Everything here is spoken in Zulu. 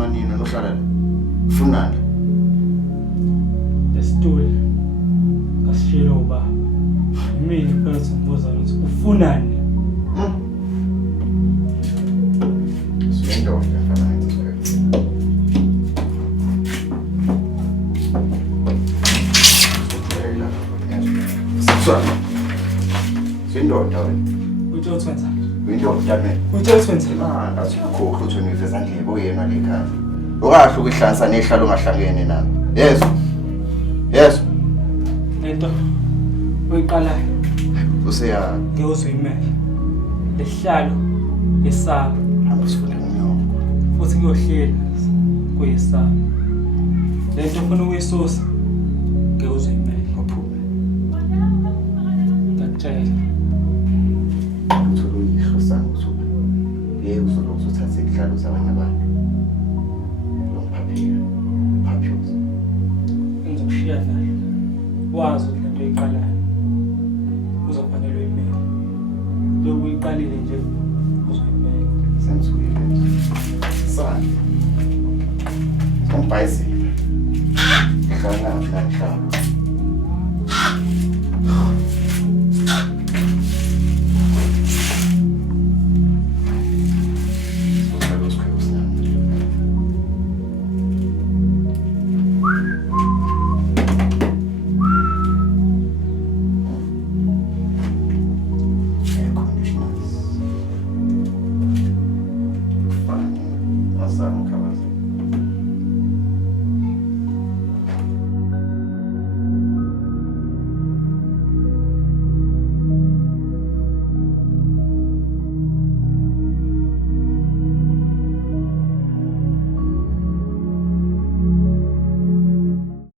manini nohlala la. Ufunani? Lesituli kasishilo ubaba. Mina phela simbuza ukuthi ufunani? Swindoda mfana wethu. Swindoda wena. Uthi uthenza. Windoda mina. Uthi uthenza. Asikhokho uthonise ezandleni oyena lekhaya. Okahle ukuhlansa nehlalo ongahlangene nami. Yes. Lento uyiqalayo Useya ngiyozuyimela. Lehlalo yesaba hamba sifuna unyoko. futhi kuyohlela kuyesaba. Lento ufuna ukuyisusa ngiyozuyimela. Ngaphume. Ngakutshela. Uthola uyihlo sami uthola. Uzoloku uthathe ihlalo zabanye abantu. Lomphaphiya. Phaphuza. Engizokushiya nayo. Wazi ukuthi lento uyiqalayo uzofanele uyimele. Lokhu uyiqalile nje uzoyimela. Senzuyile. Sana. Sombhayisi. Khona kanjalo.